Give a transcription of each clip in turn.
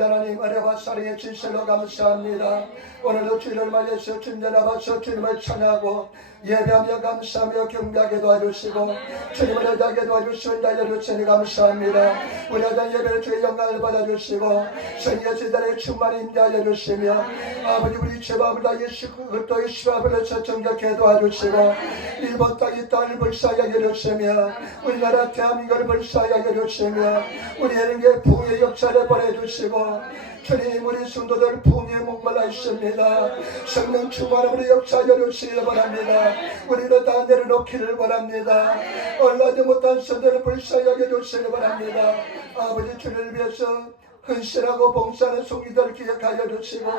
아버지 하나님 은혜와 사랑의 진실로 감사합니다. 오늘도 주님을 맞이해서 주님을 앞에서 주님을 찬양하고 예배하며 감사하며 경배하게 도와주시고 주님을 의지하게 도와주시고 날려주시니 감사합니다. 우리 아장 예배를 주의 영광을 받아주시고 성의 제자리에 충만히 임재하여 주시며 아버지 우리 죄밥을 다 예수 그리스도의 십자가에서 정결케 도와주시고 일본 땅이 땅을 불쌍하게 해주시며 우리나라 대한민국을 불쌍하게 해주시며 우리 하나님의 부흥의 역사를 보내주시고 주님 우리 성도들 부흥에 목말라 있습니다. 성령 충만함으로 역사하여 주시길 바랍니다. 우리를 다 내려놓기를 바랍니다. 얼마지 못한 성도를 불쌍하게 해주시길 바랍니다. 아버지 주를 위해서 헌신하고 봉사하는 성도들 기억하여 주시고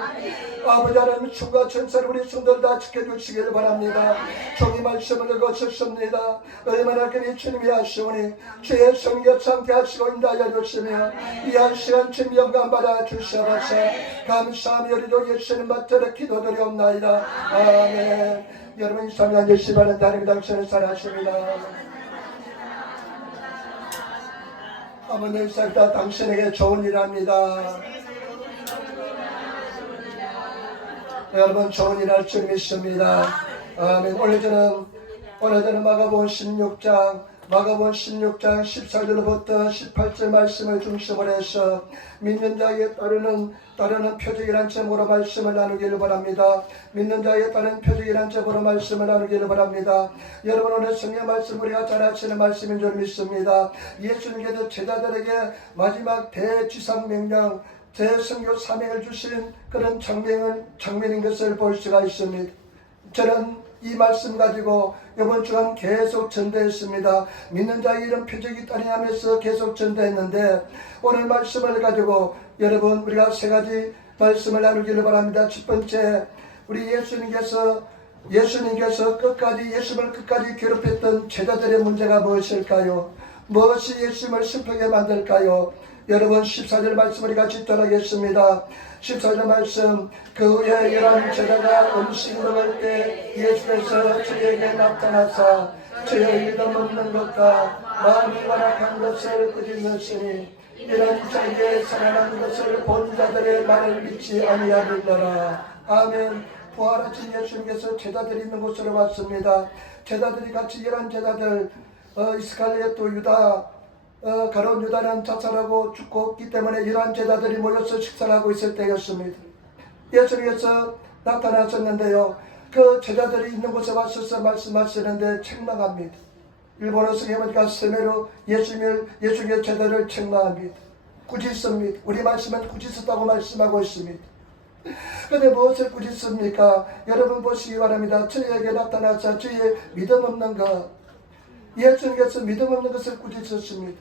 아버지 하나님 충과 천사를 우리 성도들 다 지켜주시길 바랍니다. 종이 말씀을 읽었습니다. 얼마나 그리 주님이 하시오니 주의 성령 참게 하시고 인도하여 주시며 이 한 시간 주님 영광 받아 주시옵소서. 감사하며 우리도 예수님 맞들어 기도드리옵나이다. 아멘. 여러분 이 시간 앉으시 바랍니다. 하나님 당신을 사랑하십니다. 아버님 싹다 당신에게 좋은 일합니다. 여러분 좋은 일 할 줄 믿습니다. 아멘. 오늘 저는 마가복음 16장 14절부터 18절 말씀을 중심으로 해서 믿는 자에게 따르는 표적이란 제목으로 말씀을 나누기를 바랍니다. 믿는 자에게 따르는 표적이란 제목으로 말씀을 나누기를 바랍니다. 여러분 오늘 성경 말씀 우리가 잘 아시는 말씀인 줄 믿습니다. 예수님께서 제자들에게 마지막 대지상명령 대성교 사명을 주신 그런 장면인 것을 볼 수가 있습니다. 저는 이 말씀 가지고 이번 주간 계속 전도했습니다. 믿는 자의 이런 표적이 따르냐면서 계속 전도했는데 오늘 말씀을 가지고 여러분 우리가 세 가지 말씀을 나누기를 바랍니다. 첫 번째, 우리 예수님께서 예수님을 끝까지 괴롭혔던 제자들의 문제가 무엇일까요? 무엇이 예수님을 슬프게 만들까요? 여러분 14절 말씀 우리 같이 따라하겠습니다. 14절 말씀, 그 후에 11 제자가 음식을 먹을 때 예수께서 저에게 나타나사 저의 믿음 없는 것과 마음이 완악한 것을 꾸짖으시니 이런 자에게 살아난 것을 본 자들의 말을 믿지 아니하리더라. 아멘. 부활하신 예수님께서 제자들이 있는 곳으로 왔습니다. 제자들이 같이 11 제자들 이스칼리오트 유다 가룟 유다는 자살하고 죽었기 때문에 11 제자들이 모여서 식사를 하고 있을 때였습니다. 예수님께서 나타나셨는데요. 그 제자들이 있는 곳에 와서 말씀하시는데 책망합니다. 일본어 성경에 보니까 세메로 예수님의 제자를 책망합니다. 꾸짖습니다. 우리 말씀은 꾸짖었다고 말씀하고 있습니다. 그런데 무엇을 꾸짖습니까? 여러분 보시기 바랍니다. 저희에게 나타나서 저희의 믿음 없는 것, 예수님께서 믿음 없는 것을 꾸짖었습니다.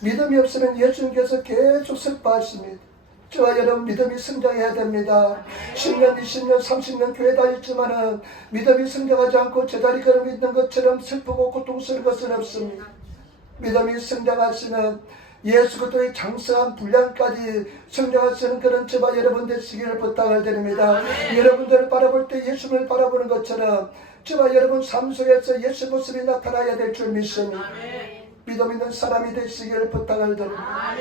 믿음이 없으면 예수님께서 계속 슬퍼하십니다. 저와 여러분 믿음이 성장해야 됩니다. 10년, 20년, 30년 교회 다녔지만은 믿음이 성장하지 않고 제자리 걸음 있는 것처럼 슬프고 고통스러운 것은 없습니다. 믿음이 성장하시는 예수 그리스도의 장성한 분량까지 성장하시는 그런 저와 여러분 되시기를 부탁을 드립니다. 여러분들을 바라볼 때 예수님을 바라보는 것처럼 저와 여러분 삶 속에서 예수 모습이 나타나야 될 줄 믿습니다. 믿음 있는 사람이 되시기를 부탁을 드립니다.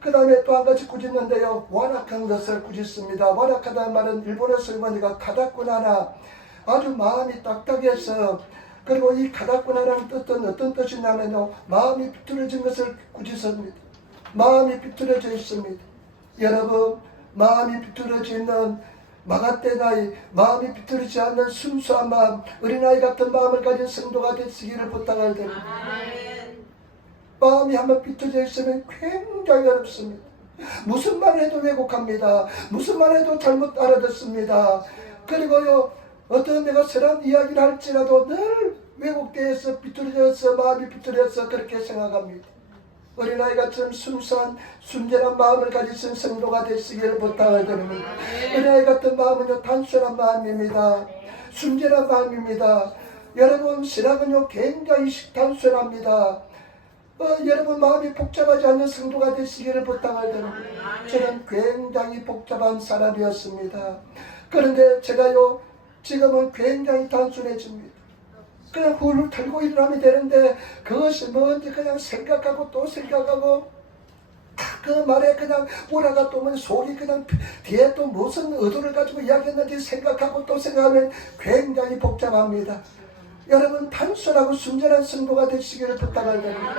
그 다음에 또 한 가지 꾸짖는데요. 완악한 것을 꾸짖습니다. 완악하다는 말은 일본어 설명이가 가다꾸나나 아주 마음이 딱딱해서 그리고 이 가다꾸나라는 뜻은 어떤 뜻이냐면요. 마음이 비뚤어진 것을 꾸짖습니다. 마음이 비뚤어져 있습니다. 여러분 마음이 비뚤어져 있는 마가떼 나이, 마음이 비틀어지지 않는 순수한 마음, 어린아이 같은 마음을 가진 성도가 되시기를 부탁을 드립니다. 마음이 한번 비틀어져 있으면 굉장히 어렵습니다. 무슨 말 해도 왜곡합니다. 무슨 말 해도 잘못 알아듣습니다. 그리고요, 어떤 내가 선한 이야기를 할지라도 늘 왜곡되어서 비틀어져서 마음이 비틀어져서 그렇게 생각합니다. 어린아이같이 순수한 순전한 마음을 가지신 성도가 되시기를 부탁을 드립니다. 어린아이 같은 마음은요 단순한 마음입니다. 순전한 마음입니다. 여러분 신앙은요 굉장히 단순합니다. 여러분 마음이 복잡하지 않는 성도가 되시기를 부탁을 드립니다. 저는 굉장히 복잡한 사람이었습니다. 그런데 제가요 지금은 굉장히 단순해집니다. 그냥 훌훌 털고 일어나면 되는데 그것이 뭔지 그냥 생각하고 또 생각하고 그 말에 그냥 오라가 또 속이 그냥 뒤에 또 무슨 의도를 가지고 이야기했는지 생각하고 또 생각하면 굉장히 복잡합니다. 여러분 단순하고 순전한 성도가 되시기를 부탁을 드립니다.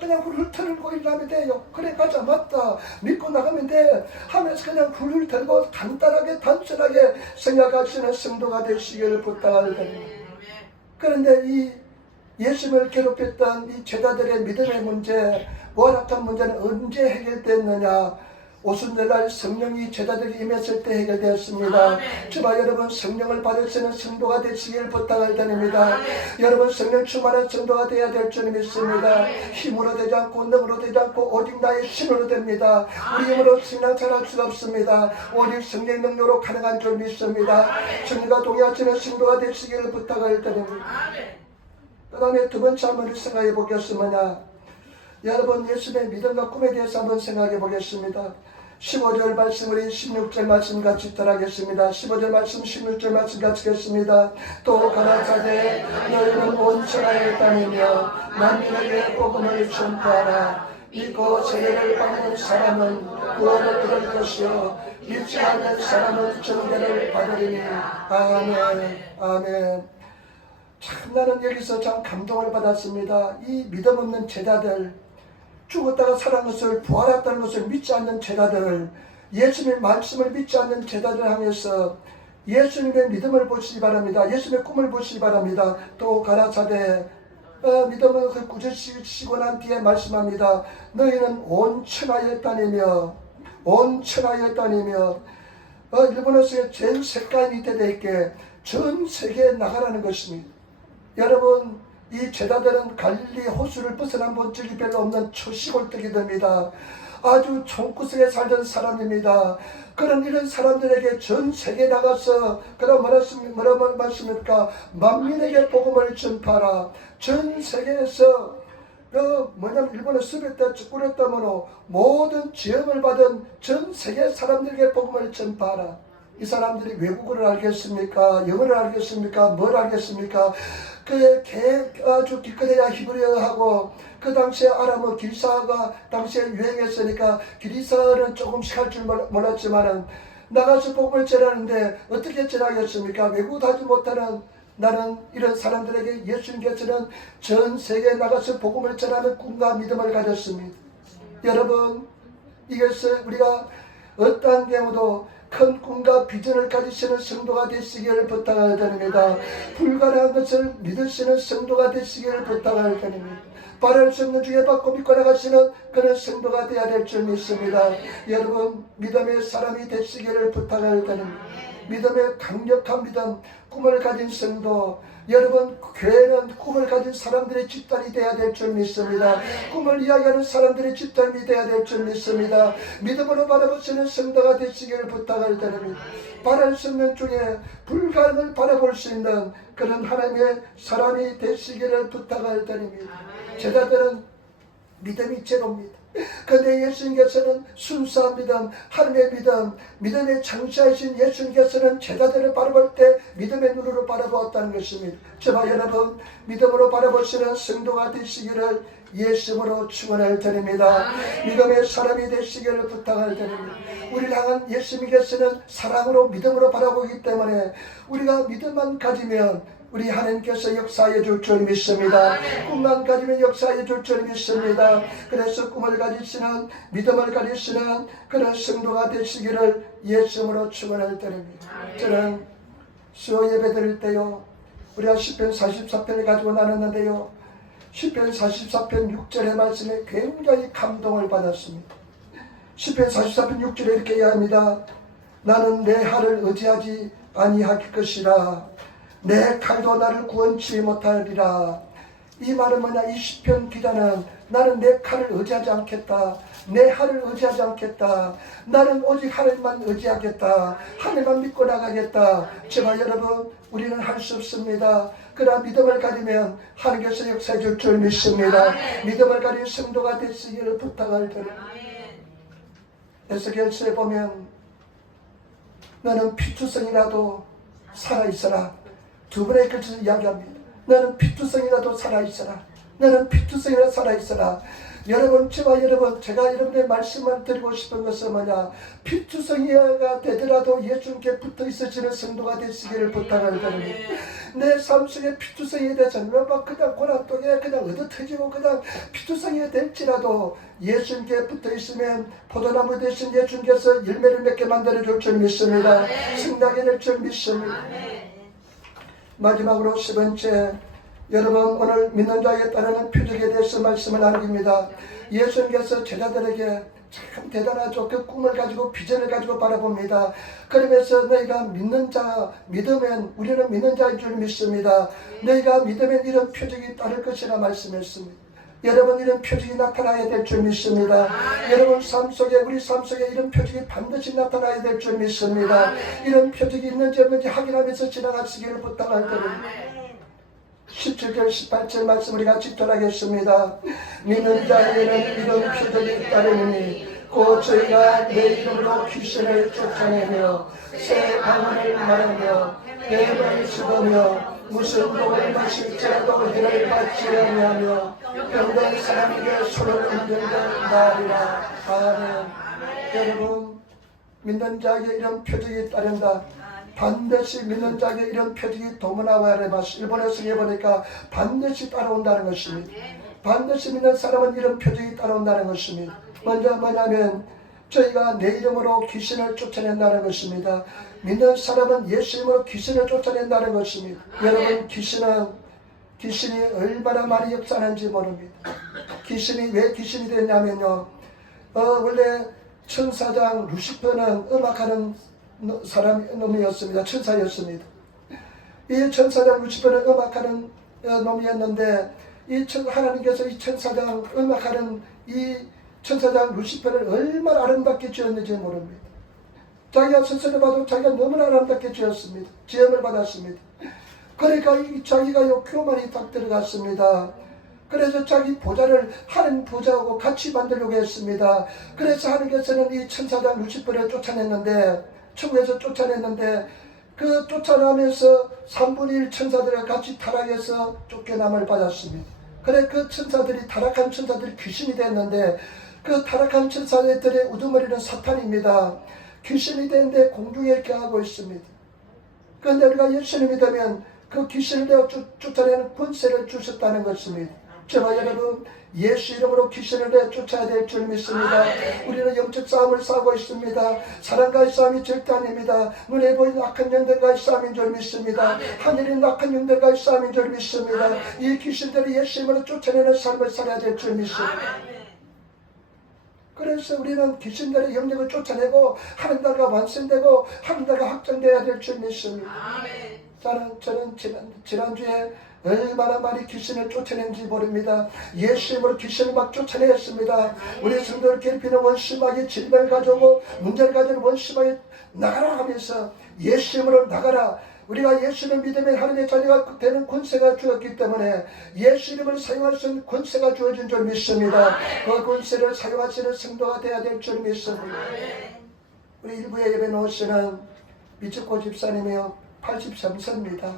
그냥 훌훌 털고 일하면 돼요. 그래 가자 맞다 믿고 나가면 돼 하면서 그냥 훌훌 털고 간단하게 단순하게 생각하시는 성도가 되시기를 부탁을 드립니다. 그런데 이 예수님을 괴롭혔던 이 제자들의 믿음의 문제, 무한악한 문제는 언제 해결됐느냐? 오순절날 성령이 제자들에게 임했을 때 해결되었습니다. 주바 여러분 성령을 받으시는 성도가 되시길 부탁을 드립니다. 여러분 성령 충만한 성도가 되어야 될 줄 믿습니다. 힘으로 되지 않고 능으로 되지 않고 오직 나의 힘으로 됩니다. 우리 힘으로 신앙 잘할 수가 없습니다. 오직 성령 능력으로 가능한 줄 믿습니다. 성령과 동의하시는 성도가 되시기를 부탁을 드립니다. 그 다음에 두 번째 한번 생각해 보겠습니다. 여러분 예수님의 믿음과 꿈에 대해서 한번 생각해 보겠습니다. 15절 말씀 우리 16절 말씀 같이 따라하겠습니다. 15절 말씀 16절 말씀 같이 하겠습니다. 또 가라사대 너희는 온 천하에 다니며 만민에게 복음을 전파하라. 믿고 세례를 받는 사람은 구원을 얻을 것이요 믿지 않는 사람은 정죄를 받으리니. 아멘. 아멘. 참 나는 여기서 참 감동을 받았습니다. 이 믿음 없는 제자들, 죽었다가 살아난 것을 부활했다는 것을 믿지 않는 제자들, 예수님의 말씀을 믿지 않는 제자들 향해서 예수님의 믿음을 보시기 바랍니다. 예수님의 꿈을 보시기 바랍니다. 또 가라사대 믿음을 꾸짖으시고 난 뒤에 말씀합니다. 너희는 온 천하에 다니며 온 천하에 다니며 일본어서의 전 세계 밑에 되게 전 세계에 나가라는 것입니다. 여러분 이 제자들은 갈릴리 호수를 벗어난 본 적이 별로 없는 초시골떡이들입니다. 아주 총구석에 살던 사람입니다. 그런 이런 사람들에게 전 세계에 나가서 그런 뭐라고 말씀입니까? 만민에게 복음을 전파하라. 전 세계에서 뭐냐면 일본의 수베타 쭈꾸렸다므로 모든 지형을 받은 전 세계 사람들에게 복음을 전파하라. 이 사람들이 외국어를 알겠습니까? 영어를 알겠습니까? 뭘 알겠습니까? 그의 아주 기껏해야 히브리어하고 그 당시에 아람어 기리사가 당시에 유행했으니까 기리사는 조금씩 할 줄 몰랐지만은 나가서 복음을 전하는데 어떻게 전하겠습니까? 외국어 하지 못하는 나는 이런 사람들에게 예수님께서는 전 세계에 나가서 복음을 전하는 꿈과 믿음을 가졌습니다. 여러분 이것을 우리가 어떠한 경우도 큰 꿈과 비전을 가지시는 성도가 되시기를 부탁을 드립니다. 불가능한 것을 믿으시는 성도가 되시기를 부탁을 드립니다. 바랄 수 없는 중에 받고 믿고 나가시는 그런 성도가 되어야 될 줄 믿습니다. 여러분 믿음의 사람이 되시기를 부탁을 드립니다. 믿음의 강력한 믿음, 꿈을 가진 성도, 여러분 교회는 꿈을 가진 사람들의 집단이 되어야 될 줄 믿습니다. 꿈을 이야기하는 사람들의 집단이 되어야 될 줄 믿습니다. 믿음으로 바라보시는 성도가 되시기를 부탁을 드립니다. 바랄 수 없는 중에 불가능을 바라볼 수 있는 그런 하나님의 사람이 되시기를 부탁을 드립니다. 제자들은 믿음이 제로입니다. 그런데 예수님께서는 순수한 믿음, 하나님의 믿음, 믿음의 창시하신 예수님께서는 제자들을 바라볼 때 믿음의 눈으로 바라보았다는 것입니다. 저와 여러분 믿음으로 바라보시는 성도가 되시기를 예수님으로 축원을 드립니다. 믿음의 사람이 되시기를 부탁을 드립니다. 우리를 향한 예수님께서는 사랑으로 믿음으로 바라보기 때문에 우리가 믿음만 가지면 우리 하나님께서 역사해 줄 줄 믿습니다. 꿈만 가지면 역사해 줄 줄 믿습니다. 그래서 꿈을 가지시는 믿음을 가지시는 그런 성도가 되시기를 예수님으로 축원을 드립니다. 저는 수요 예배 드릴 때요 우리가 시편 44편을 가지고 나눴는데요 10편 44편 6절의 말씀에 굉장히 감동을 받았습니다. 10편 44편 6절에 이렇게 이야기합니다. 나는 내 하를 의지하지 아니할 것이라 내 칼도 나를 구원치 못하리라. 이 말은 뭐냐? 이 시편 기자는 나는 내 칼을 의지하지 않겠다. 내 하를 의지하지 않겠다. 나는 오직 하나님만 의지하겠다. 하나님만 믿고 나가겠다. 제발 여러분 우리는 할 수 없습니다. 그러나 믿음을 가지면 하나님께서 역사해 줄 줄 믿습니다. 믿음을 가진 성도가 되시기를 부탁을 드립니다. 에스겔서에 보면 너는 피투성이라도 살아있어라. 두 번에 걸쳐서 이야기합니다. 너는 피투성이라도 살아있어라. 너는 피투성이로 살아있어라. 여러분, 제가 여러분의 말씀을 드리고 싶은 것은 뭐냐, 피투성이가 되더라도 예수님께 붙어 있어지는 성도가 되시기를 부탁을 드립니다. 내 삶 속에 피투성이 돼서 막 그냥 고난독에 그냥 얻어터지고 그냥 피투성이 될지라도 예수님께 붙어 있으면 포도나무 대신 예수님께서 열매를 맺게 만들어 줄 줄 믿습니다. 승낙이 될 줄 믿습니다. 마지막으로 세 번째, 여러분, 오늘 믿는 자에게 따르는 표적에 대해서 말씀을 나눕니다. 예수님께서 제자들에게 참 대단하죠. 그 꿈을 가지고 비전을 가지고 바라봅니다. 그러면서 너희가 믿는 자 믿으면, 우리는 믿는 자인 줄 믿습니다. 너희가 믿으면 이런 표적이 따를 것이라 말씀했습니다. 여러분, 이런 표적이 나타나야 될 줄 믿습니다. 여러분 삶 속에, 우리 삶 속에 이런 표적이 반드시 나타나야 될 줄 믿습니다. 이런 표적이 있는지 없는지 확인하면서 지나가시기를 부탁할 때는 17절 18절 말씀 우리 같이 전하겠습니다. 믿는 자에게는 이런 표적이 따르니 곧 저희가 내 이름으로 귀신을 쫓아내며 새 방언을 말하며 뱀을 씹으며 무슨 독을 마실지라도 해를 받지 아니하며 병든 사람에게 손을 얹는다 말이라. 아멘. 여러분, 믿는 자에게 이런 표적이 따른다. 반드시 믿는 자에게 이런 표적이 도문화와를 일본에서 해보니까 반드시 따라온다는 것입니다. 반드시 믿는 사람은 이런 표적이 따라온다는 것입니다. 먼저 뭐냐면 저희가 내 이름으로 귀신을 쫓아낸다는 것입니다. 믿는 사람은 예수 이름으로 귀신을 쫓아낸다는 것입니다. 여러분, 귀신이 얼마나 많이 역사하는지 모릅니다. 귀신이 왜 귀신이 됐냐면요, 원래 천사장 루시퍼는 음악하는 놈이었습니다. 천사였습니다. 이 천사장 루시퍼는 음악하는 놈이었는데 하나님께서 이 천사장 음악하는 이 천사장 루시퍼를 얼마나 아름답게 지었는지 모릅니다. 자기가 스스로 봐도 자기가 너무나 아름답게 지었습니다. 지음을 받았습니다. 그러니까 자기가 교만이 딱 들어갔습니다. 그래서 자기 보좌를 하나님 보좌하고 같이 만들려고 했습니다. 그래서 하나님께서는 이 천사장 루시퍼를 쫓아냈는데, 천국에서 쫓아냈는데, 그 쫓아나면서 3분의 1 천사들과 같이 타락해서 쫓겨남을 받았습니다. 그래 그 천사들이, 타락한 천사들이 귀신이 됐는데, 그 타락한 천사들의 우두머리는 사탄입니다. 귀신이 됐는데 공중에 껴하고 있습니다. 그런데 우리가 예수님을 믿으면 그 귀신을 내어 쫓아내는 권세를 주셨다는 것입니다. 저와 여러분, 예수 이름으로 귀신을 내 쫓아야 될 줄 믿습니다. 우리는 영적 싸움을 싸우고 있습니다. 사람과의 싸움이 절대 아닙니다. 눈에 보이는 악한 영들과의 싸움인 줄 믿습니다. 하늘에 있는 악한 영들과의 싸움인 줄 믿습니다. 이 귀신들이 예수 이름으로 쫓아내는 삶을 살아야 될 줄 믿습니다. 그래서 우리는 귀신들의 영역을 쫓아내고 하는 날과 완성되고 하는 날과 확장되어야 될 줄 믿습니다. 저는 지난주에 얼마나 많이 귀신을 쫓아낸지 모릅니다. 예수 이름으로 귀신을 막 쫓아냈습니다. 우리 성도를 괴롭히는 원수마귀, 질병을 가져오고 문제를 가져오는 원수마귀 나가라 하면서 예수 이름으로 나가라. 우리가 예수를 믿으면 하나님의 자녀가 되는 권세가 주었기 때문에 예수 이름을 사용할 수 있는 권세가 주어진 줄 믿습니다. 그 권세를 사용하시는 성도가 되어야 될 줄 믿습니다. 우리 일부의 예배 놓으시는 미츠코 집사님이요, 83세입니다.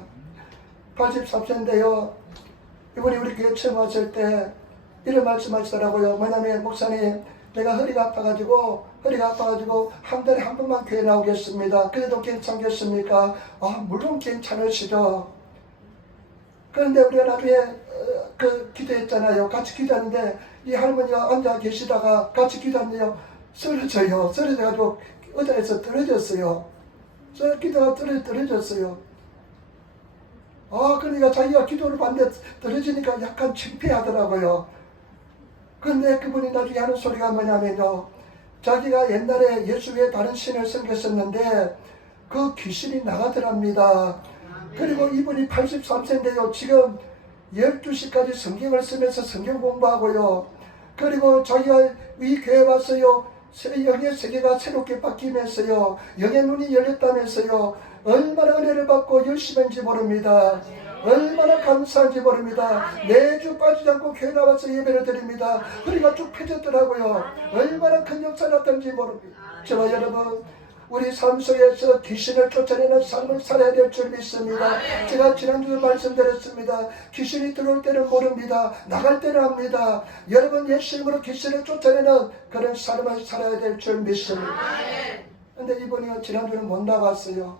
83세인데요, 이번에 우리 교회 처음 왔을 때 이런 말씀 하시더라고요. 뭐냐면, 목사님, 내가 허리가 아파가지고 한 달에 한 번만 교회 나오겠습니다. 그래도 괜찮겠습니까? 물론 괜찮으시죠. 그런데 우리가 나중에 기도했잖아요. 같이 기도하는데 이 할머니가 앉아 계시다가 같이 기도하는데요, 쓰러져가지고 의자에서 떨어졌어요. 기도가 떨어졌어요. 그러니까 자기가 기도를 받는데 떨어지니까 약간 창피하더라고요. 근데 그분이 나중에 하는 소리가 뭐냐면요, 자기가 옛날에 예수 외에 다른 신을 섬겼었는데 그 귀신이 나가더랍니다. 그리고 이분이 83세인데요, 지금 12시까지 성경을 쓰면서 성경 공부하고요, 그리고 자기가 이 교회 와서요, 영의 세계가 새롭게 바뀌면서요, 영의 눈이 열렸다면서요, 얼마나 은혜를 받고 열심히 했는지 모릅니다. 얼마나 감사한지 모릅니다. 매주 빠지지 않고 교회 나와서 예배를 드립니다. 허리가 쭉 펴졌더라고요. 얼마나 큰 역사 났던지 모릅니다. 저와 여러분, 우리 삶 속에서 귀신을 쫓아내는 삶을 살아야 될 줄 믿습니다. 제가 지난주에 말씀드렸습니다. 귀신이 들어올 때는 모릅니다. 나갈 때는 압니다. 여러분 예수님으로 귀신을 쫓아내는 그런 삶을 살아야 될 줄 믿습니다. 근데 이분이 지난주에는 못 나갔어요.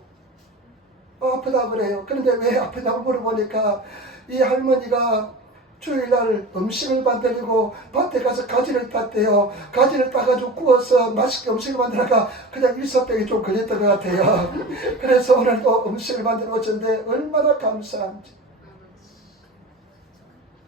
아프다 그래요. 그런데 왜 아프냐고 물어보니까 이 할머니가 주일날 음식을 만들고 밭에 가서 가지를 땄대요. 가지를 따가지고 구워서 맛있게 음식을 만들다가 그냥 일사병이 좀 걸렸던 것 같아요. 그래서 오늘도 음식을 만들어 오셨는데 얼마나 감사한지.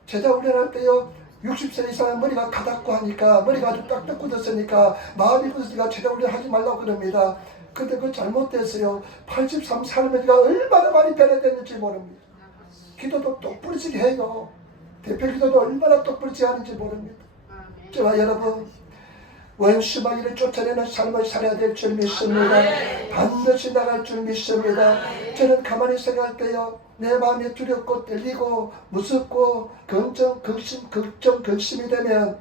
제자 훈련할 때요, 60세 이상 머리가 가닥고 하니까, 머리가 아주 딱딱 굳었으니까 마음이 굳으니까 제자 훈련 하지 말라고 그럽니다. 근데 그거 잘못됐어요. 83세 할머니가 얼마나 많이 변화됐는지 모릅니다. 기도도 똑부러지게 해요. 대표 기도도 얼마나 똑부러지게 하는지 모릅니다. 저와 여러분, 원수마귀를 쫓아내는 삶을 살아야 될 줄 믿습니다. 반드시 나갈 줄 믿습니다. 저는 가만히 생각할 때요, 내 마음이 두렵고 떨리고 무섭고 걱정, 근심이 되면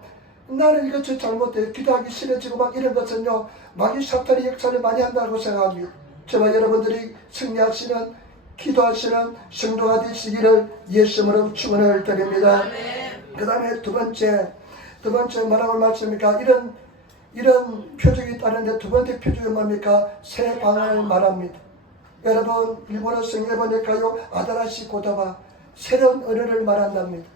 나는 이것을 잘못해 기도하기 싫어지고 막 이런 것은요, 마귀 사탄이 역사를 많이 한다고 생각합니다. 저와 여러분들이 승리하시는, 기도하시는 성도가 되시기를 예수님으로 축원을 드립니다. 그 다음에 두 번째 뭐라고 말씀입니까? 이런 표적이 있다는데 두 번째 표적이 뭡니까? 새 방을 말합니다. 여러분 일본어 성경에 보니까요, 아다라시 고다바, 새로운 언어를 말한답니다.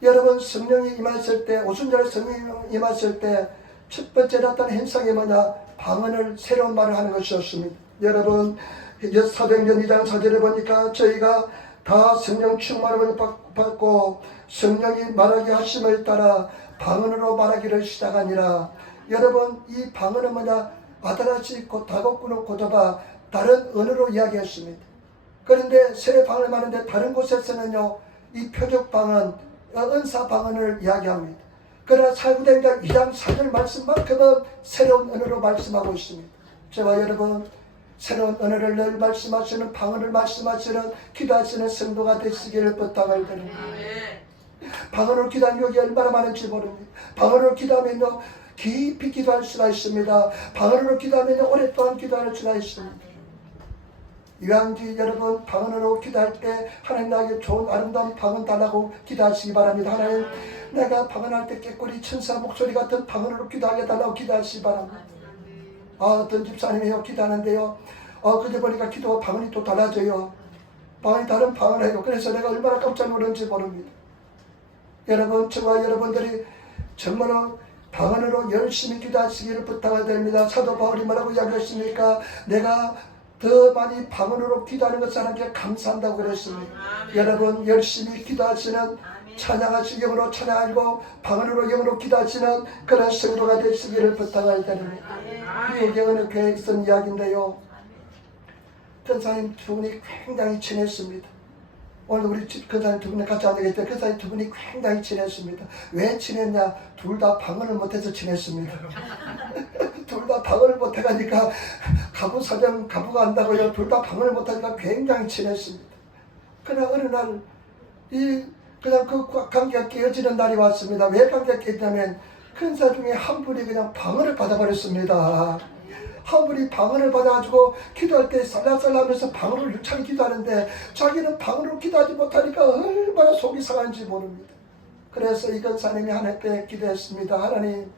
여러분 성령이 임하실 때, 오순절 성령이 임하실 때 첫 번째 나타난 현상이 뭐냐? 방언을, 새로운 말을 하는 것이었습니다. 여러분 사도행전 2장 4절에 보니까 저희가 다 성령 충만을 받고 성령이 말하게 하심을 따라 방언으로 말하기를 시작하니라. 여러분 이 방언은 뭐냐? 아다라시 다곡구는 고도바, 다른 언어로 이야기했습니다. 그런데 새 방언을 말하는데 다른 곳에서는요, 이 표적 방언, 은사 방언을 이야기합니다. 그러나 사도행전 2장 4절 말씀만큼은 새로운 언어로 말씀하고 있습니다. 저와 여러분 새로운 언어를 늘 말씀하시는, 방언을 말씀하시는, 기도하시는 성도가 되시기를 부탁을 드립니다. 방언으로 기도하는 여기 얼마나 많은지 모릅니다. 방언으로 기도하면요, 깊이 기도할 수가 있습니다. 방언으로 기도하면요, 오랫동안 기도할 수가 있습니다. 유황지 여러분, 방언으로 기도할 때 하나님 나에게 좋은 아름다운 방언 달라고 기도하시기 바랍니다. 하나님, 내가 방언할 때 깨꼬리 천사 목소리 같은 방언으로 기도하게 달라고 기도하시기 바랍니다. 어떤 집사님이요, 기도하는데요, 그때 보니까 기도가 방언이 또 달라져요. 방언이 다른 방언을 해요. 그래서 내가 얼마나 깜짝 놀랐는지 모릅니다. 여러분, 저와 여러분들이 정말로 방언으로 열심히 기도하시기를 부탁을 드립니다. 사도 바울이 뭐라고 이야기했습니까? 내가 더 많이 방언으로 기도하는 것을 하나님께 감사한다고 그랬습니다. 여러분 열심히 기도하시는, 찬양하시는 영으로 찬양하고 방언으로 영으로 기도하시는 그런 성도가 되시기를 부탁을 드립니다. 미국의 어느 교회에 쓴 이야기인데요, 권사님 두 분이 굉장히 친했습니다. 오늘 우리 권사님 두 분이 같이 앉아 계실 때 권사님 두 분이 굉장히 친했습니다. 왜 친했냐? 둘 다 방언을 못해서 친했습니다. 둘 다 방언을 못해가니까 가부가 한다고요. 둘 다 방언을 못하니까 굉장히 친했습니다. 그러나 어느 날 그냥 그 관계가 깨어지는 날이 왔습니다. 왜 관계가 깨졌냐면 큰사 중에 한 분이 그냥 방언을 받아버렸습니다. 한 분이 방언을 받아가지고 기도할 때 살라살라하면서 방언을 유창히 기도하는데 자기는 방언으로 기도하지 못하니까 얼마나 속이 상한지 모릅니다. 그래서 이 권사님이 하나님께 기도했습니다. 하나님,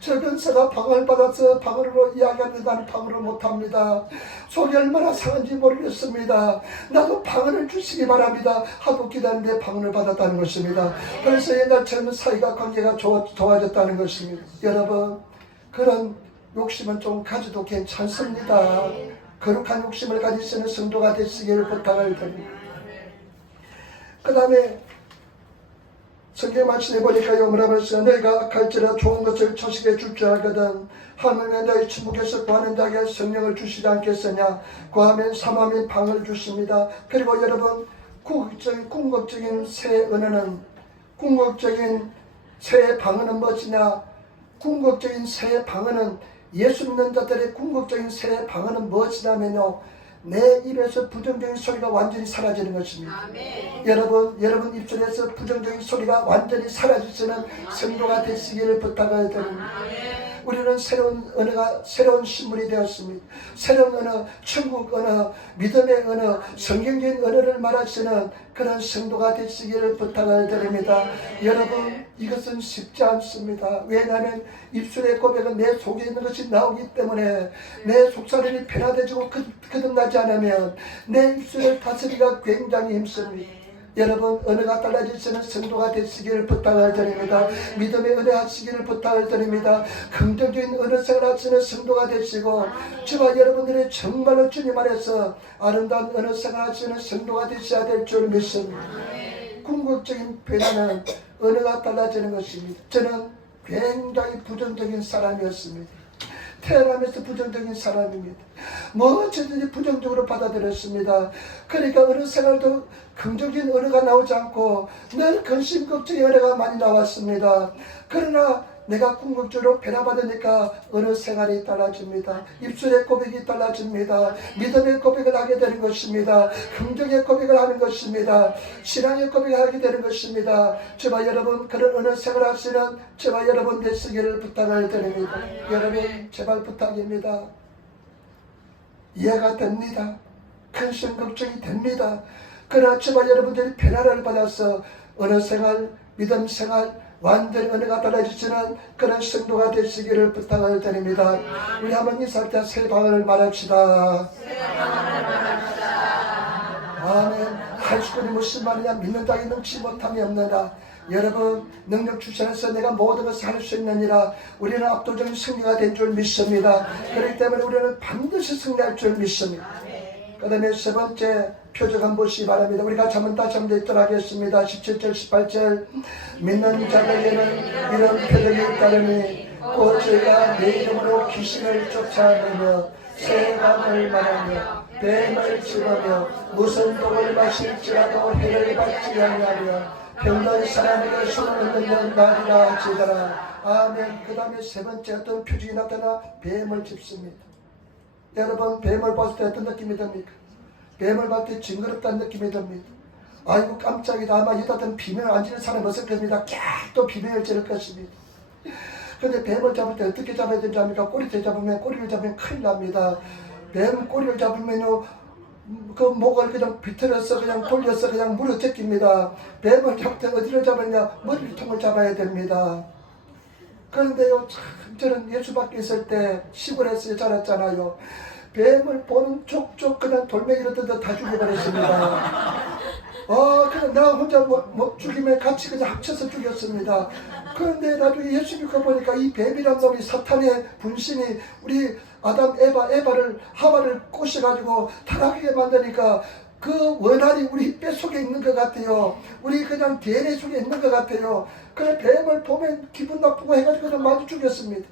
저 권사가 방언을 받아서 방언으로 이야기하는데 나는 방언을 못합니다. 속이 얼마나 상한지 모르겠습니다. 나도 방언을 주시기 바랍니다. 하도 기도하는데 방언을 받았다는 것입니다. 그래서 옛날처럼 사이가 관계가 좋아졌다는 것입니다. 여러분, 그런 욕심은 좀 가져도 괜찮습니다. 거룩한 욕심을 가지시는 성도가 되시기를 부탁을 드립니다. 그 다음에 성경 말씀해 보니까요, 뭐라고 했어요? 너희가 악할지라 좋은 것을 초식에 줄 줄 알거든 하물며 너희 친구께서 구하는 자에게 성령을 주시지 않겠으냐? 구하면 삼하면 방을 주십니다. 그리고 여러분, 궁극적인 새 언어는, 궁극적인 새 방언은 무엇이냐? 궁극적인 새 방언은, 예수 믿는 자들의 궁극적인 새 방언은 무엇이냐면요, 내 입에서 부정적인 소리가 완전히 사라지는 것입니다. 아멘. 여러분 입술에서 부정적인 소리가 완전히 사라지시는 성도가 되시기를 부탁을 드립니다. 아멘. 우리는 새로운 언어가, 새로운 신분이 되었습니다. 새로운 언어, 천국 언어, 믿음의 언어, 성경적인 언어를 말할 수 있는 그런 성도가 되시기를 부탁을 드립니다. 여러분, 이것은 쉽지 않습니다. 왜냐하면 입술의 고백은 내 속에 있는 것이 나오기 때문에 내 속살이 변화되지고 거듭나지 않으면 내 입술을 다스리기가 굉장히 힘듭니다. 여러분, 언어가 달라지시는 성도가 되시기를 부탁을 드립니다. 믿음의 은혜 하시기를 부탁을 드립니다. 긍정적인 언어 생활 하시는 성도가 되시고 저와 여러분들이 정말로 주님 안에서 아름다운 언어 생활 하시는 성도가 되셔야 될 줄 믿습니다. 궁극적인 변화는 언어가 달라지는 것입니다. 저는 굉장히 부정적인 사람이었습니다. 태어나면서 부정적인 사람입니다. 무엇이든지 부정적으로 받아들였습니다. 그러니까 어느 생활도 긍정적인 언어가 나오지 않고 늘 근심 걱정의 언어가 많이 나왔습니다. 그러나 내가 궁극적으로 변화받으니까 언어 생활이 달라집니다. 입술의 고백이 달라집니다. 믿음의 고백을 하게 되는 것입니다. 긍정의 고백을 하는 것입니다. 신앙의 고백을 하게 되는 것입니다. 저와 여러분, 그런 언어 생활 하시는 저와 여러분 되시기를 부탁을 드립니다. 여러분, 제발 부탁입니다. 이해가 됩니다. 근심 걱정이 됩니다. 그러나 저와 여러분들이 변화를 받아서 언어 생활, 믿음 생활, 완전히 은혜가 달라지시는 그런 성도가 되시기를 부탁을 드립니다. 우리 한번 인사할 때 새 방언을 말합시다. 아멘. 하이스쿨이 무슨 말이냐, 믿는 자에게 능치 못함이 없느라. 여러분, 능력 주셔서 내가 모든 것을 할 수 있느니라. 우리는 압도적인 승리가 된 줄 믿습니다. 그렇기 때문에 우리는 반드시 승리할 줄 믿습니다. 그 다음에 세 번째 표적 한번 보시기 바랍니다. 우리가 한번 다시 한번 읽도록 하겠습니다. 17절 18절 믿는 자들에게는 이런 표적이 있다르니 곧 저희가 내 이름으로 귀신을 쫓아내며 새 방을 말하며 뱀을 집으며 무슨 독을 마실지라도 해를 받지 아니하며 병든 사람에게 손을 흔들면 나리라 하시더라. 아멘. 그 다음에 세 번째 어떤 표적이 나타나 뱀을 집습니다. 여러분, 뱀을 봤을 때 어떤 느낌이 듭니까? 뱀을 봤을 때 징그럽다는 느낌이 듭니다. 아이고 깜짝이다. 아마 이따든 비명을 안 지는 사람이 없을 겁니다. 또 비명을 지를 것입니다. 근데 뱀을 잡을 때 어떻게 잡아야 되는지 압니까? 꼬리째 잡으면, 꼬리를 잡으면 큰일 납니다. 뱀 꼬리를 잡으면요, 그 목을 그냥 비틀어서 그냥 돌려서 그냥 물어 제낍니다. 뱀을 잡을 때 어디를 잡았냐? 머리통을 잡아야 됩니다. 그런데요, 참 저는 예수 밖에 있을 때 시골에서 자랐잖아요. 뱀을 보는 족족 그냥 돌멩이로 뜯어 다 죽여버렸습니다. 그냥 나 혼자 못 죽이면 같이 그냥 합쳐서 죽였습니다. 그런데 나중에 예수 믿고 보니까 이 뱀이란 놈이 사탄의 분신이 우리 아담 에바를 하와를 꼬셔가지고 타락하게 만드니까 그 원한이 우리 뱃속에 있는 것 같아요. 우리 그냥 DNA 속에 있는 것 같아요. 그래 뱀을 보면 기분 나쁘고 해가지고 그냥 마주 죽였습니다.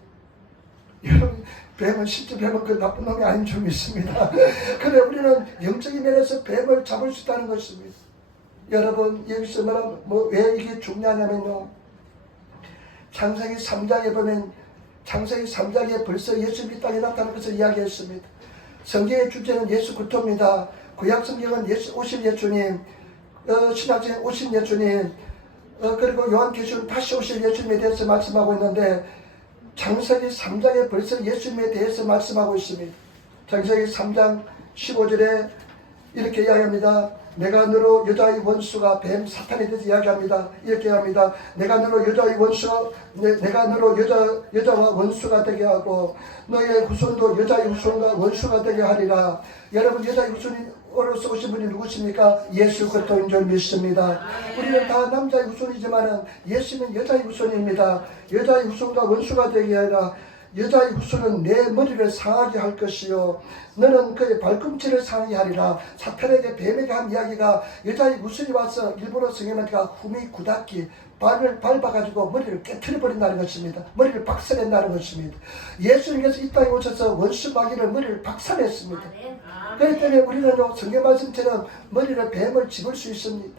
여러분, 뱀은 실제 뱀은 그 나쁜 놈이 아닌 줄 믿습니다. 그래 우리는 영적인 면에서 뱀을 잡을 수 있다는 것입니다. 여러분, 여기서 말하면 왜 이게 중요하냐면요, 창세기 3장에 보면 창세기 3장에 벌써 예수님이 이 땅에 나타난 것을 이야기했습니다. 성경의 주제는 예수 그리스도입니다. 구약 성경은 오신 예수님, 신약성경 오신 예수님, 그리고 요한계시록 다시 오실 예수님에 대해서 말씀하고 있는데 창세기 3장에 벌써 예수님에 대해서 말씀하고 있습니다. 창세기 3장 15절에 이렇게 이야기합니다. 내가 너로 여자의 원수가 뱀 사탄에 대해서 이야기합니다. 이렇게 합니다. 내가 너로 여자의 원수가 내가 너로 여자와 원수가 되게 하고 너의 후손도 여자의 후손과 원수가 되게 하리라. 여러분, 여자의 후손으로서 오신 분이 누구십니까? 예수 그리스도인 줄 믿습니다. 우리는 다 남자의 후손이지만은 예수는 여자의 후손입니다. 여자의 후손과 원수가 되게 하리라. 여자의 후손은 내 머리를 상하게 할 것이요 너는 그의 발꿈치를 상하게 하리라. 사탄에게 뱀에게 한 이야기가 여자의 후손이 와서 일본어 성경하니까 후미 구닫기 발을 밟아가지고 머리를 깨트려 버린다는 것입니다. 머리를 박살낸다는 것입니다. 예수님께서 이 땅에 오셔서 원수 마귀를 머리를 박살냈습니다. 그렇기 때문에 우리는 성경 말씀처럼 머리를 뱀을 집을 수 있습니다.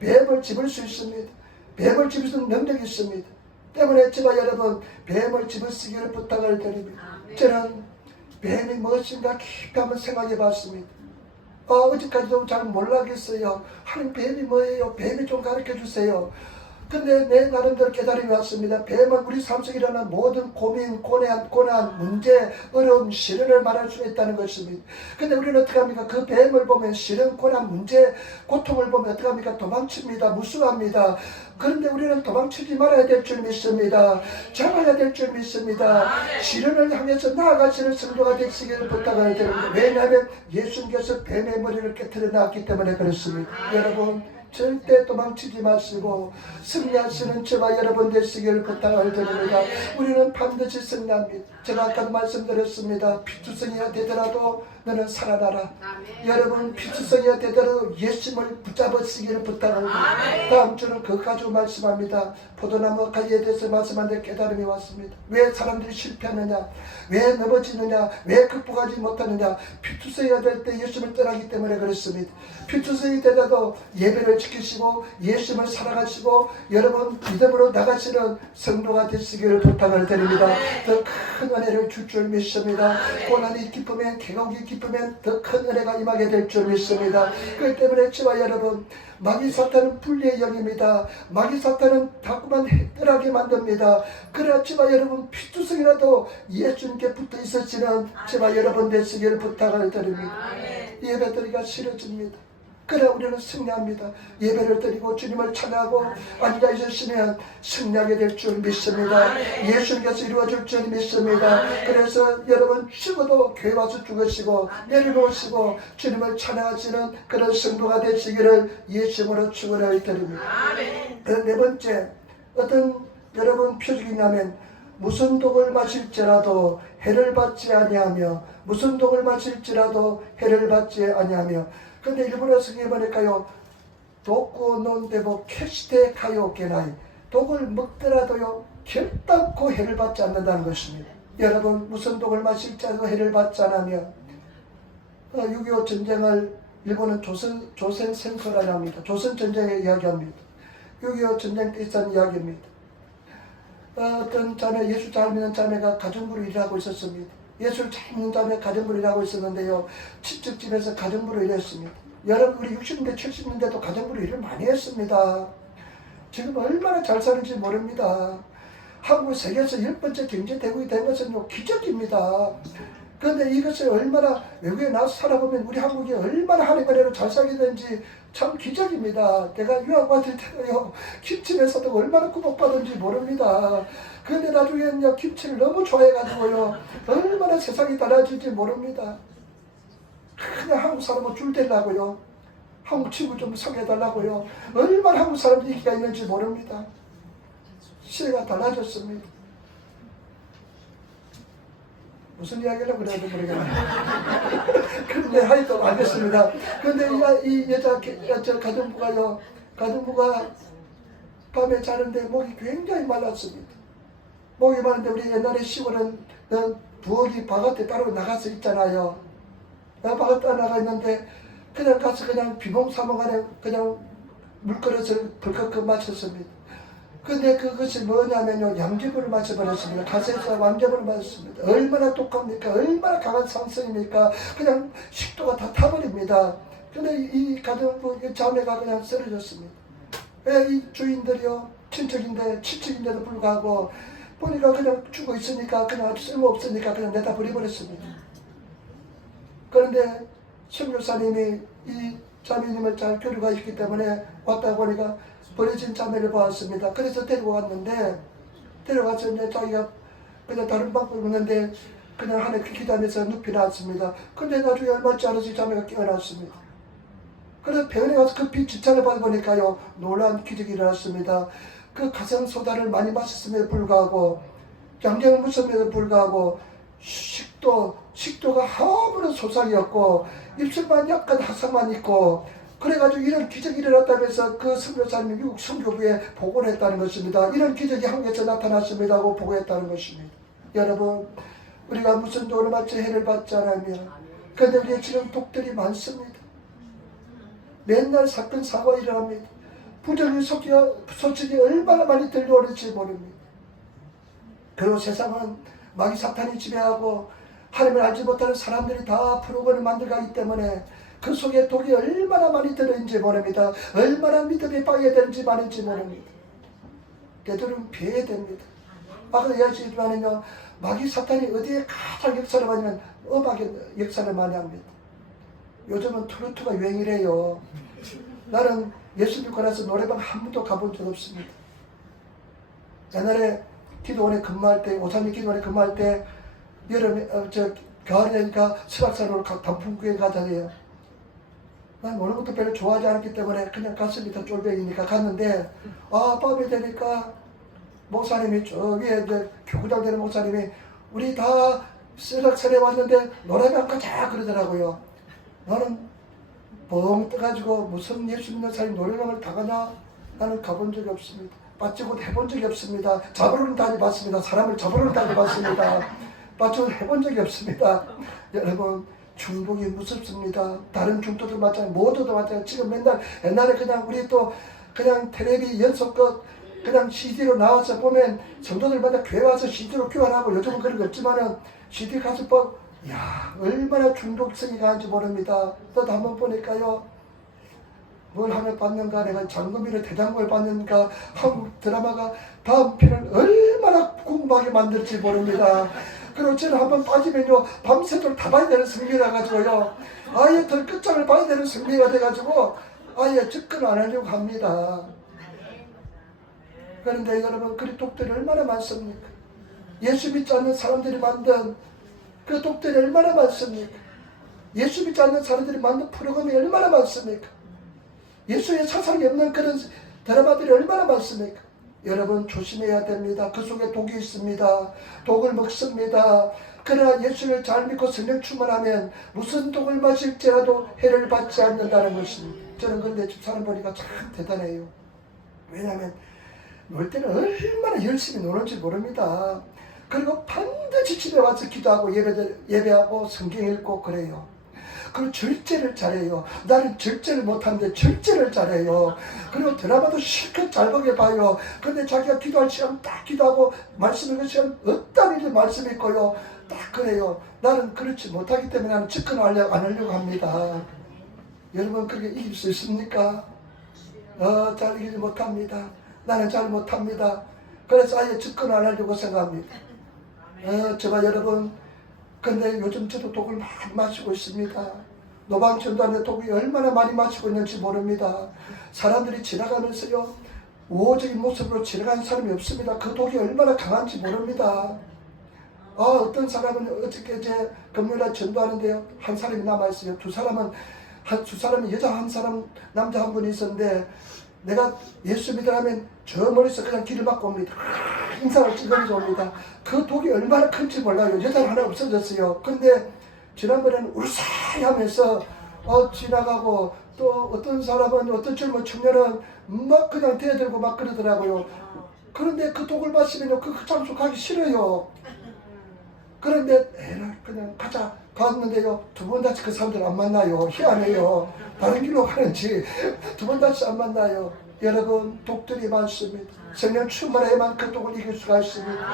뱀을 집을 수 있습니다. 뱀을 집을 수 있는 능력이 있습니다. 때문에 제가 여러분 뱀을 집어쓰기를 부탁을 드립니다. 저는 뱀이 무엇인가 깊이 한번 생각해 봤습니다. 어제까지도 잘 몰라겠어요. 하나님 뱀이 뭐예요? 뱀이 좀 가르쳐 주세요. 근데 내 나름대로 깨달음이 왔습니다. 뱀은 우리 삶 속에 일어난 모든 고민, 고난, 문제, 어려움, 시련을 말할 수 있다는 것입니다. 근데 우리는 어떻게 합니까? 그 뱀을 보면 시련, 고난, 문제, 고통을 보면 어떻게 합니까? 도망칩니다. 무수합니다. 그런데 우리는 도망치지 말아야 될 줄 믿습니다. 잡아야 될 줄 믿습니다. 시련을 향해서 나아가시는 성도가 되시기를 부탁을 드립니다. 왜냐하면 예수님께서 뱀의 머리를 깨트려 놨기 때문에 그렇습니다. 여러분, 절대 도망치지 마시고 승리하시는 저와 여러분 되시기를 부탁을 드립니다. 우리는 반드시 승리합니다. 제가 아까도 말씀드렸습니다. 피투성이가 되더라도 너는 살아나라. 여러분, 피투성이가 되더라도 예수님을 붙잡으시기를 부탁을 드립니다. 다음 주는 그거 가지고 말씀합니다. 포도나무 가지에 대해서 말씀하는데 깨달음이 왔습니다. 왜 사람들이 실패하느냐, 왜 넘어지느냐, 왜 극복하지 못하느냐. 피투성이가 될 때 예수님을 떠나기 때문에 그렇습니다. 피투성이 되더라도 예배를 지키시고 예수님을 살아가시고 여러분 믿음으로 나가시는 성도가 되시기를 부탁을 드립니다. 더 큰 은혜를 줄 줄 믿습니다. 고난이 기쁘면, 계곡이 기쁘면 더 큰 은혜가 임하게 될 줄 믿습니다. 그렇기 때문에 저와 여러분, 마귀 사탄은 불리의 영입니다. 마귀 사탄은 자꾸만 떠나게 만듭니다. 그러나 저와 여러분 피투성이라도 예수님께 붙어 있으시는 저와 여러분 되시기를 부탁을 드립니다. 예배 드리기가 싫어집니다. 그러나 우리는 승리합니다. 예배를 드리고 주님을 찬양하고 앉아 있으시면 승리하게 될 줄 믿습니다. 예수님께서 이루어줄 줄 믿습니다. 그래서 여러분 죽어도 교회 와서 죽으시고 내려놓으시고 주님을 찬양하시는 그런 성도가 되시기를 예수님으로 축원을 드립니다. 네 번째, 어떤 여러분 표적이 있냐면 무슨 독을 마실지라도 해를 받지 아니하며 무슨 독을 마실지라도 해를 받지 아니하며. 근데 일본어 성경에 보니까요, 독고 논데보 캐시테 가요 게나이, 독을 먹더라도요 결단코 해를 받지 않는다는 것입니다. 여러분, 무슨 독을 마실지라도 해를 받지 않으며 6.25 전쟁을 일본은 조선 생서라고 합니다. 조선 전쟁에 이야기합니다. 6.25 전쟁 때 있었던 이야기입니다. 어떤 자매, 예수 잘 믿는 자매가 가정부로 일하고 있었습니다. 예수를 잘 믿는 자매 가정부로 일하고 있었는데요, 친척집에서 가정부로 일했습니다. 여러분, 우리 60년대 70년대도 가정부로 일을 많이 했습니다. 지금 얼마나 잘 사는지 모릅니다. 한국 세계에서 10번째 경제대국이 된 것은 기적입니다. 그런데 이것을 얼마나 외국에 나와서 살아보면 우리 한국이 얼마나 하나님의 은혜로 잘 살게 되는지 참 기적입니다. 내가 유학 왔을 때도요, 김치에서도 얼마나 구복받은지 모릅니다. 그런데 나중에는요, 김치를 너무 좋아해가지고요, 얼마나 세상이 달라질지 모릅니다. 그냥 한국 사람은 줄 대려고요, 한국 친구 좀 소개해달라고요, 얼마나 한국 사람들이 인기가 있는지 모릅니다. 시대가 달라졌습니다. 무슨 이야기를 그래도 모르겠네요. 그런데 하여튼 알겠습니다. 그런데 이 여자 가정부가 밤에 자는데 목이 굉장히 말랐습니다. 목이 마른데 우리 옛날에 시골은 부엌이 바깥에 따로 나가서 있잖아요. 바깥에 나가 있는데 그냥 가서 그냥 비몽사몽간에 그냥 물그릇을 벌컥 마셨습니다. 근데 그것이 뭐냐면요, 양주물을 마셔버렸습니다. 가세에서 완주물을 마셨습니다. 얼마나 독합니까? 얼마나 강한 상승입니까? 그냥 식도가 다 타버립니다. 근데 이 가정부 자매가 그냥 쓰러졌습니다. 이 주인들이요, 친척인데도 불구하고 보니까 그냥 죽어 있으니까 그냥 아주 쓸모없으니까 그냥 내다 버려버렸습니다. 그런데 선교사님이 이 자매님을 잘 교류가 있기 때문에 왔다 보니까 버려진 자매를 보았습니다. 그래서 데리고 왔는데, 데려가서 이제 자기가 그냥 다른 방법이 없는데 그냥 하늘을 기도하면서 눕히 놨습니다. 근데 나중에 얼마 있지 않아서 자매가 깨어났습니다. 그래서 병원에 가서 급히 진찰을 받아보니까요, 놀라운 기적이 일어났습니다. 그 가상소다를 많이 마셨음에도 불구하고, 양장을 묻었음에도 불구하고, 식도가 아무런 소상이었고, 입술만 약간 화상만 있고, 그래가지고 이런 기적이 일어났다면서 그 선교사님이 미국 선교부에 보고를 했다는 것입니다. 이런 기적이 한국에서 나타났습니다 하고 보고했다는 것입니다. 여러분, 우리가 무슨 돈을 받지 해를 받지 않으면, 그런데 우리의 지금 독들이 많습니다. 맨날 사건 사고가 일어납니다. 부정의 소식이 얼마나 많이 들려오는지 모릅니다. 그리고 세상은 마귀 사탄이 지배하고 하나님을 알지 못하는 사람들이 다 프로그램을 만들어가기 때문에 그 속에 독이 얼마나 많이 들어있는지 모릅니다. 얼마나 믿음이 빠져야 되는지 많은지 모릅니다. 되도록 피해야 됩니다. 아까 이야기했지만요, 마귀 사탄이 어디에 가장 역사를 많이 하면 음악의 역사를 많이 합니다. 요즘은 트로트가 유행이래요. 나는 예수 믿고 나서 노래방 한 번도 가본 적 없습니다. 옛날에 기도원에 근무할 때, 오산리 기도원에 근무할 때 여름에 가을이니까 수락산으로 단풍구에 가자래요. 난 노는 것도 별로 좋아하지 않았기 때문에 그냥 갔습니다. 쫄병이니까 갔는데, 밤이 되니까 목사님이 저기에 이제 교구장 되는 목사님이 우리 다 수락산에 왔는데 노래방 가자 그러더라고요. 나는 뻥 떠가지고 무슨 예수 믿는 사람이 노래방을 다 가나? 나는 가본 적이 없습니다. 빠지고 해본 적이 없습니다. 잡으러는 다녀봤습니다. 사람을 잡으러는 다녀봤습니다. 빠지고 해본 적이 없습니다. 여러분, 중독이 무섭습니다. 다른 중독도 마찬가지, 모두도 마찬가지. 지금 맨날 옛날에 그냥 우리 또 그냥 텔레비 연속극 그냥 CD로 나와서 보면 성도들마다 교회 와서 CD로 교환하고, 요즘은 그런 거 없지만은 CD 가서 야, 얼마나 중독성이 강한지 모릅니다. 나도 한번 보니까요, 뭘 하면 받는가, 내가 장금이를 대장금을 받는가, 한국 드라마가 다음 편을 얼마나 궁금하게 만들지 모릅니다. 그리고 저는 한번 빠지면요, 밤새도록 다 봐야 되는 성미라 가지고요, 아예 더 끝장을 봐야 되는 성미가 돼가지고 아예 접근 안 하려고 합니다. 그런데 여러분, 그 독들이 얼마나 많습니까? 예수 믿지 않는 사람들이 만든 그 독들이 얼마나 많습니까? 예수 믿지 않는 사람들이 만든 프로그램이 얼마나 많습니까? 예수의 사상이 없는 그런 드라마들이 얼마나 많습니까? 여러분, 조심해야 됩니다. 그 속에 독이 있습니다. 독을 먹습니다. 그러나 예수를 잘 믿고 성령 충만하면 무슨 독을 마실지라도 해를 받지 않는다는 것입니다. 저는 그런데 집 사람 보니까 참 대단해요. 왜냐하면 놀 때는 얼마나 열심히 노는지 모릅니다. 그리고 반드시 집에 와서 기도하고 예배하고 성경 읽고 그래요. 그리고 절제를 잘해요. 나는 절제를 못하는데 절제를 잘해요. 그리고 드라마도 실컷 잘 보게 봐요. 근데 자기가 기도할 시간 딱 기도하고 말씀 읽을 시간 어따 이제 말씀 읽고요. 딱 그래요. 나는 그렇지 못하기 때문에 나는 접근 안 하려고 합니다. 여러분, 그렇게 이길 수 있습니까? 잘 이기지 못합니다. 나는 잘 못합니다. 그래서 아예 접근 안 하려고 생각합니다. 제가 여러분, 근데 요즘 저도 독을 많이 마시고 있습니다. 노방전도하는데 독이 얼마나 많이 마시고 있는지 모릅니다. 사람들이 지나가면서요, 우호적인 모습으로 지나가는 사람이 없습니다. 그 독이 얼마나 강한지 모릅니다. 어떤 사람은 어저께 이제 금요일날 전도하는데요, 한 사람이 남아있어요. 두 사람은 여자 한 사람, 남자 한 분이 있었는데, 내가 예수 믿으라면 저 멀리서 그냥 길을 막고 옵니다. 인상을 찌그러져 옵니다. 그 독이 얼마나 큰지 몰라요. 여자는 하나 없어졌어요. 근데 지난번에는 울사이 하면서 지나가고, 또 어떤 사람은, 어떤 젊은 청년은 막 그냥 대들고 막 그러더라고요. 그런데 그 독을 마시면 그 장소 가기 싫어요. 그런데 에라 그냥 가자 갔는데요, 두 번 다시 그 사람들 안 만나요. 희한해요. 다른 길로 가는지 두 번 다시 안 만나요. 여러분, 독들이 많습니다. 성령 충만해야만 그 독을 이길 수가 있습니다.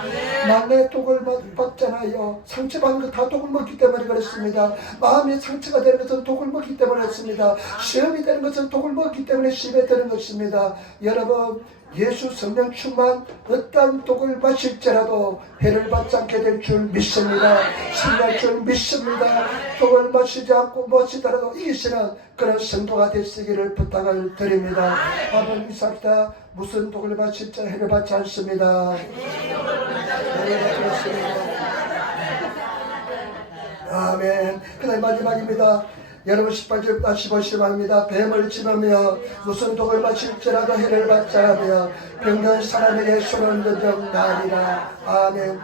만내 독을 받잖아요. 상처받는 거 다 독을 먹기 때문에 그렇습니다. 마음이 상처가 되는 것은 독을 먹기 때문에 그렇습니다. 시험이 되는 것은 독을 먹기 때문에 시험이 되는 것입니다. 여러분, 예수 성령 충만 어떠한 독을 마실지라도 해를 받지 않게 될 줄 믿습니다. 승리할 줄 믿습니다. 독을 마시지 않고 마시더라도 이기시는 그런 성도가 되시기를 부탁을 드립니다. 아멘. 이삭다 무슨 독을 마실지 해를 받지 않습니다. 해를 받지 않습니다. 아멘. 그 다음 마지막입니다. 여러분 18절 15절 말입니다. 뱀을 찌르며 무슨 독을 마실지라도 해를 받지 않으며 병든 사람에게 손을 얹어 나리라. 아멘.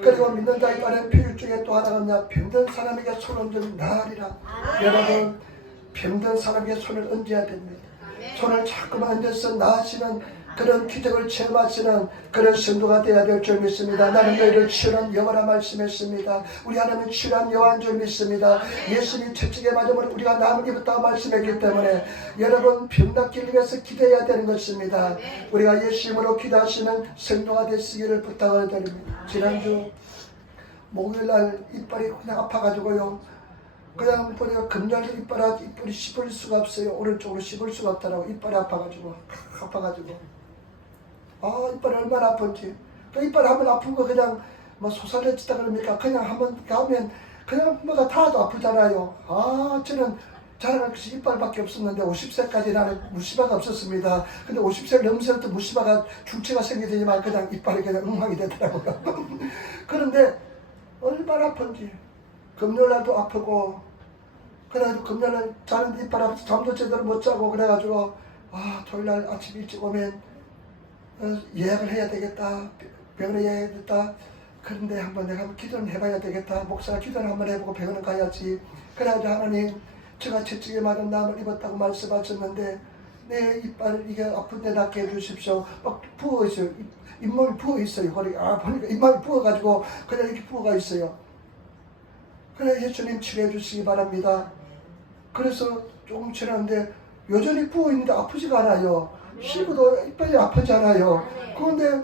그리고 믿는 자에 따른 표현 중에 또 하나가 뭐냐, 병든 사람에게 손을 얹어 나리라. 여러분, 병든 사람에게 손을 얹어야 됩니다. 손을 자꾸만 얹어서 나아지는 그런 기적을 체험하시는 그런 성도가 되어야 될 줄 믿습니다. 나는 너희를 치유한 여호와라 말씀했습니다. 우리 하나님은 치유한 여호와인 줄 믿습니다. 예수님 채찍에 맞으면 우리가 남을 입었다고 말씀했기 때문에 여러분, 병 낫기를 위해서 기도해야 되는 것입니다. 우리가 예수님으로 기도하시는 성도가 되시기를 부탁을 드립니다. 지난주 목요일날 이빨이 그냥 아파가지고요, 그냥 보니까 금요일 이빨이 씹을 수가 없어요. 오른쪽으로 씹을 수가 없더라고. 이빨이 아파가지고. 이빨이 얼마나 아픈지. 그 이빨 한번 아픈 거 그냥 뭐 소살해지다 그럽니까? 그냥 한번 가면 그냥 뭐가 다도 아프잖아요. 저는 자랑할 것이 이빨밖에 없었는데 50세까지 나는 무시바가 없었습니다. 근데 50세를 넘으면서부터 무시바가 중체가 생기더니만 그냥 이빨이 그냥 엉망이 되더라고요. 그런데 얼마나 아픈지. 금요일날도 아프고, 그래가지고 금요일날 자는데 이빨 아파서 잠도 제대로 못 자고, 그래가지고 토요일날 아침 일찍 오면 예약을 해야 되겠다, 병원에 예약해야 되겠다. 그런데 한번 내가 한번 기도를 해봐야 되겠다, 목사가 기도를 한번 해보고 병원을 가야지. 그래가지고 하나님, 제가 채찍에 맞은 남을 입었다고 말씀하셨는데 내 이빨 이게 아픈데 낫게 해주십시오. 막 부어있어요. 잇몸이 부어있어요. 보니까 잇몸이 부어가지고 그냥 이렇게 부어가 있어요. 그래, 예수님 치료해 주시기 바랍니다. 그래서 조금 치료하는데 여전히 부어있는데 아프지가 않아요. 씹어도 이빨이 아프잖아요. 그런데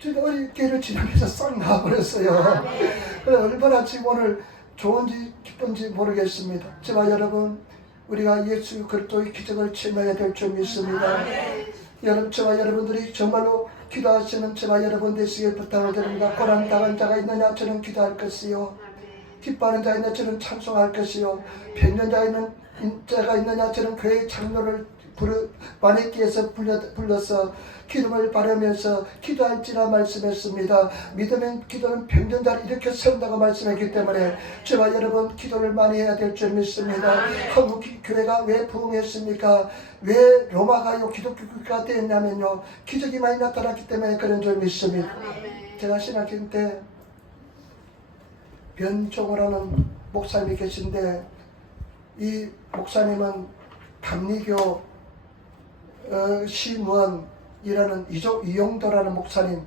제가 어리게를 지나면서 싹 나와버렸어요. 그래, 얼마나 지금 오늘 좋은지 기쁜지 모르겠습니다. 저와 여러분, 우리가 예수 그리스도의 기적을 체험해야 될 줄 믿습니다. 여러분, 저와 여러분들이 정말로 기도하시는 저와 여러분 되시길 부탁을 드립니다. 고난 당한 자가 있느냐 저는 기도할 것이요, 기뻐하는 자가 있느냐 저는 찬송할 것이요, 병년자가 있는 자가 있느냐 저는 교회의 장로를 마네키에서 불러서 기름을 바르면서 기도할지라 말씀했습니다. 믿음은 기도는 병전자를 이렇게 세운다고 말씀했기 때문에 저와 여러분 기도를 많이 해야 될 줄 믿습니다. 한국 교회가 왜 부흥했습니까? 왜 로마가 기독교가 되었냐면요, 기적이 많이 나타났기 때문에 그런 줄 믿습니다. 제가 신학생 때 변종호라는 목사님이 계신데, 이 목사님은 감리교 시무원이라는 이용도라는 목사님,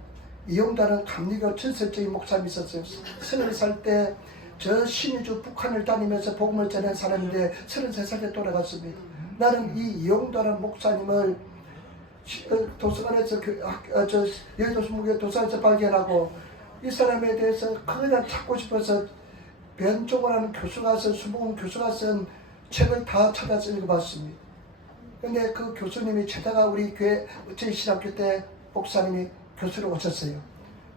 이용도라는 감리교 전설적인 목사님이 있었어요. 30살 때 저 신의주 북한을 다니면서 복음을 전한 사람인데 33살 때 돌아갔습니다. 나는 이 이용도라는 목사님을 도서관에서 여의도수목의 도서관에서 발견하고 이 사람에 대해서 그냥 찾고 싶어서 변종호라는 교수가 쓴, 수목원 교수가 쓴 책을 다 찾아서 읽어봤습니다. 근데 그 교수님이 제다가 우리 교회 저희 신학교 때 목사님이 교수로 오셨어요.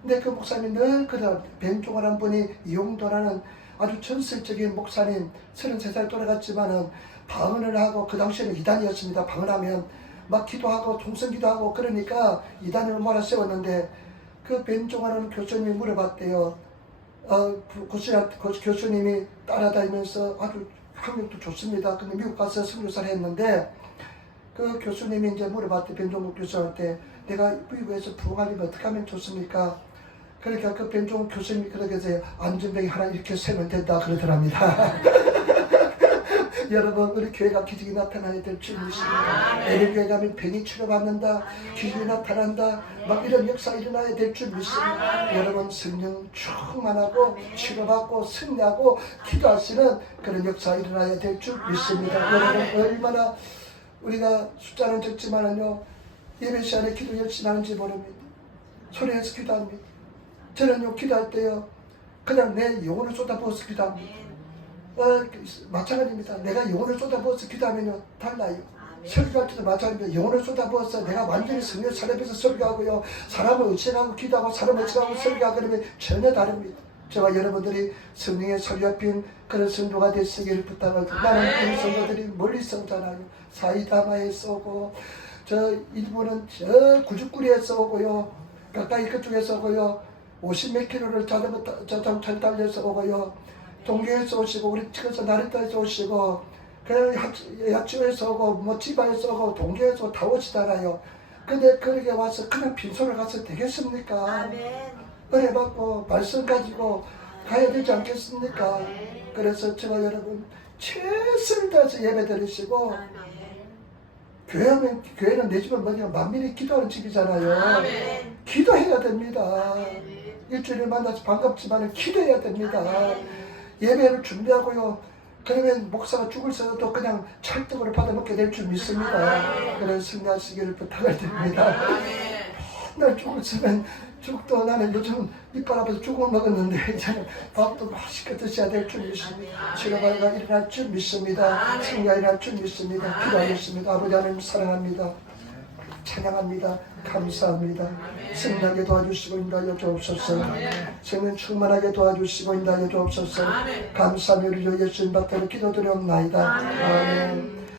근데 그 목사님이 늘 그런 변종호라는 분이 이용도라는 아주 전설적인 목사님, 33살 돌아갔지만은 방언을 하고, 그 당시에는 이단이었습니다. 방언하면 막 기도하고 통성기도하고 그러니까 이단을 몰아세웠는데, 그 변종호라는 교수님이 물어봤대요. 교수님이 따라다니면서 아주 학력도 좋습니다. 근데 미국 가서 선교사를 했는데, 그 교수님이 이제 물어봤대, 변종국 교수한테. 내가 미국에서 부흥하려면 어떻게 하면 좋습니까? 그러니까 그 변종국 교수님이 그러게 해서 안전뱅이 하나 이렇게 세면 된다 그러더랍니다. 여러분, 우리 교회가 기적이 나타나야 될 줄 믿습니다. 애들교회 가면 병이 치료받는다, 기적이 나타난다, 막 이런 역사 일어나야 될 줄 믿습니다. 여러분, 성령 충만하고 치료받고 승리하고 기도하시는 그런 역사 일어나야 될 줄 믿습니다. 여러분, 얼마나 우리가 숫자는 적지만은요, 예배 시간에 기도 열심히 하는지 모릅니다. 소리내서 기도합니다. 저는요, 기도할 때요, 그냥 내 영혼을 쏟아부어서 기도합니다. 마찬가지입니다. 내가 영혼을 쏟아부어서 기도하면요, 달라요. 설교할 때도 마찬가지입니다. 영혼을 쏟아부어서 내가 완전히 성령 사람에서 설교하고요, 사람을 의식하고 기도하고 사람을 의식하고 설교하고 그러면 전혀 다릅니다. 저와 여러분들이 성령의 소리가 핀 그런 성도가 되시기를 부탁을 드립니다. 나는 이 성도들이 멀리서 오잖아요. 사이다마에서 오고, 저 일부는 저 구죽구리에서 오고요, 가까이 그쪽에서 오고요, 50몇 킬로를 자전거 달려서 오고요, 동계에서 오시고, 우리 측에서 나리타에서 오시고, 그 야치오에서 오고, 뭐 지바에서 오고, 동계에서 다 오시잖아요. 근데 그렇게 와서 그냥 빈손을 가서 되겠습니까? 은혜 받고 말씀 가지고 가야 되지 않겠습니까? 그래서 제가 여러분 최선을 다해서 예배 드리시고, 교회는 내 집은 뭐냐, 만민이 기도하는 집이잖아요. 기도해야 됩니다. 일주일에 만나서 반갑지만 기도해야 됩니다. 예배를 준비하고요, 그러면 목사가 죽을 서도 그냥 찰떡으로 받아먹게 될 줄 믿습니다. 그런 승리하시기를 부탁을 드립니다. 맨날 죽을 서면 죽도, 나는 요즘 이빨 아파서 죽을 먹었는데 이제는 밥도 맛있게 드셔야 될 줄 믿습니다. 치료가 일어날 줄 믿습니다. 승리가 일어날 줄 믿습니다. 기도하겠습니다. 아버지 하나님 사랑합니다. 찬양합니다. 감사합니다. 승리하게 도와주시고 인도하여 주옵소서. 생명 충만하게 도와주시고 인도하여 주옵소서. 감사하며 우리 주 예수님 받들어 기도드리옵나이다. 아멘.